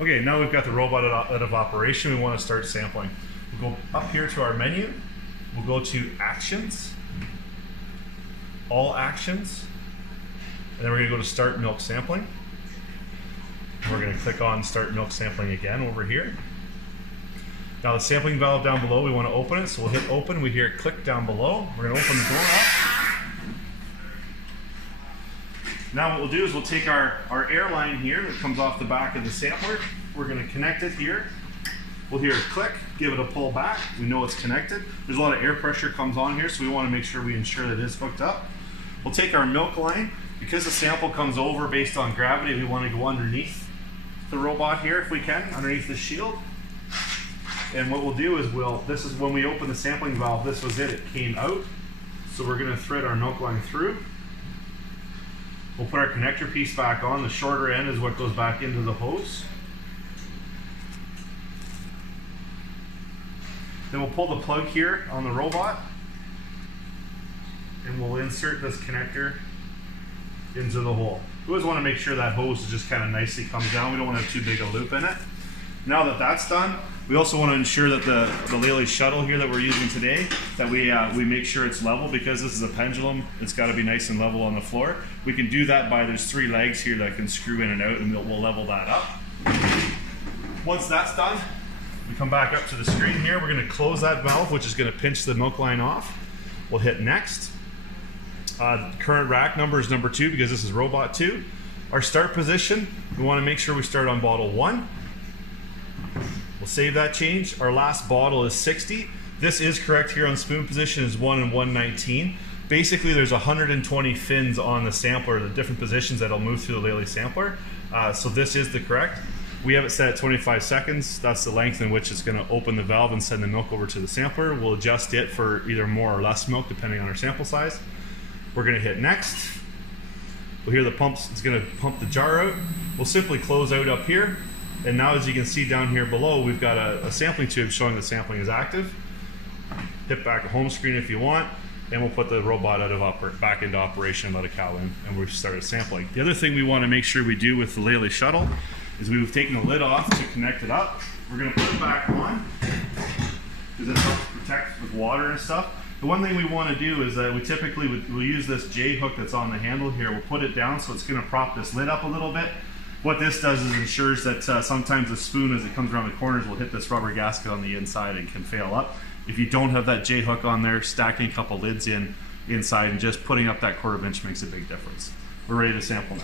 Okay, now we've got the robot out of operation. We want to start sampling. We'll go up here to our menu. We'll go to Actions, All Actions, and then we're going to go to Start Milk Sampling. We're going to click on Start Milk Sampling again over here. Now the sampling valve down below, we want to open it, so we'll hit open. We hear it click down below. We're going to open the door up. Now what we'll do is we'll take our air line here that comes off the back of the sampler. We're going to connect it here. We'll hear it click, give it a pull back. We know it's connected. There's a lot of air pressure comes on here, so we want to make sure we ensure that it is hooked up. We'll take our milk line. Because the sample comes over based on gravity, we want to go underneath the robot here if we can, underneath the shield. And what we'll do is this is when we open the sampling valve, this was it came out. So we're going to thread our milk line through. We'll put our connector piece back on. The shorter end is what goes back into the hose. Then we'll pull the plug here on the robot and we'll insert this connector into the hole. We always want to make sure that hose just kind of nicely comes down. We don't want to have too big a loop in it. Now that that's done, we also want to ensure that the Lely shuttle here that we're using today, that we make sure it's level, because this is a pendulum. It's got to be nice and level on the floor. We can do that by, there's 3 legs here that can screw in and out, and we'll level that up. Once that's done, we come back up to the screen here. We're going to close that valve, which is going to pinch the milk line off. We'll hit next. Current rack number is number 2 because this is robot 2. Our start position, we want to make sure we start on bottle 1. We'll save that change. Our last bottle is 60. This is correct here on spoon position is 1 and 119. Basically there's 120 fins on the sampler, the different positions that'll move through the Lely Sampler. So this is the correct. We have it set at 25 seconds. That's the length in which it's going to open the valve and send the milk over to the sampler. We'll adjust it for either more or less milk depending on our sample size. We're going to hit next. We'll hear the pumps. It's going to pump the jar out. We'll simply close out up here. And now as you can see down here below, we've got a sampling tube showing the sampling is active. Hit back to home screen if you want, and we'll put the robot back into operation, let it cow in, and we've started sampling. The other thing we want to make sure we do with the Lely shuttle is we've taken the lid off to connect it up. We're going to put it back on because it helps protect with water and stuff. The one thing we want to do is that we typically we'll use this J hook that's on the handle here. We'll put it down so it's going to prop this lid up a little bit. What this does is ensures that sometimes the spoon, as it comes around the corners, will hit this rubber gasket on the inside and can fail up. If you don't have that J hook on there, stacking a couple lids inside and just putting up that 1/4 inch makes a big difference. We're ready to sample now.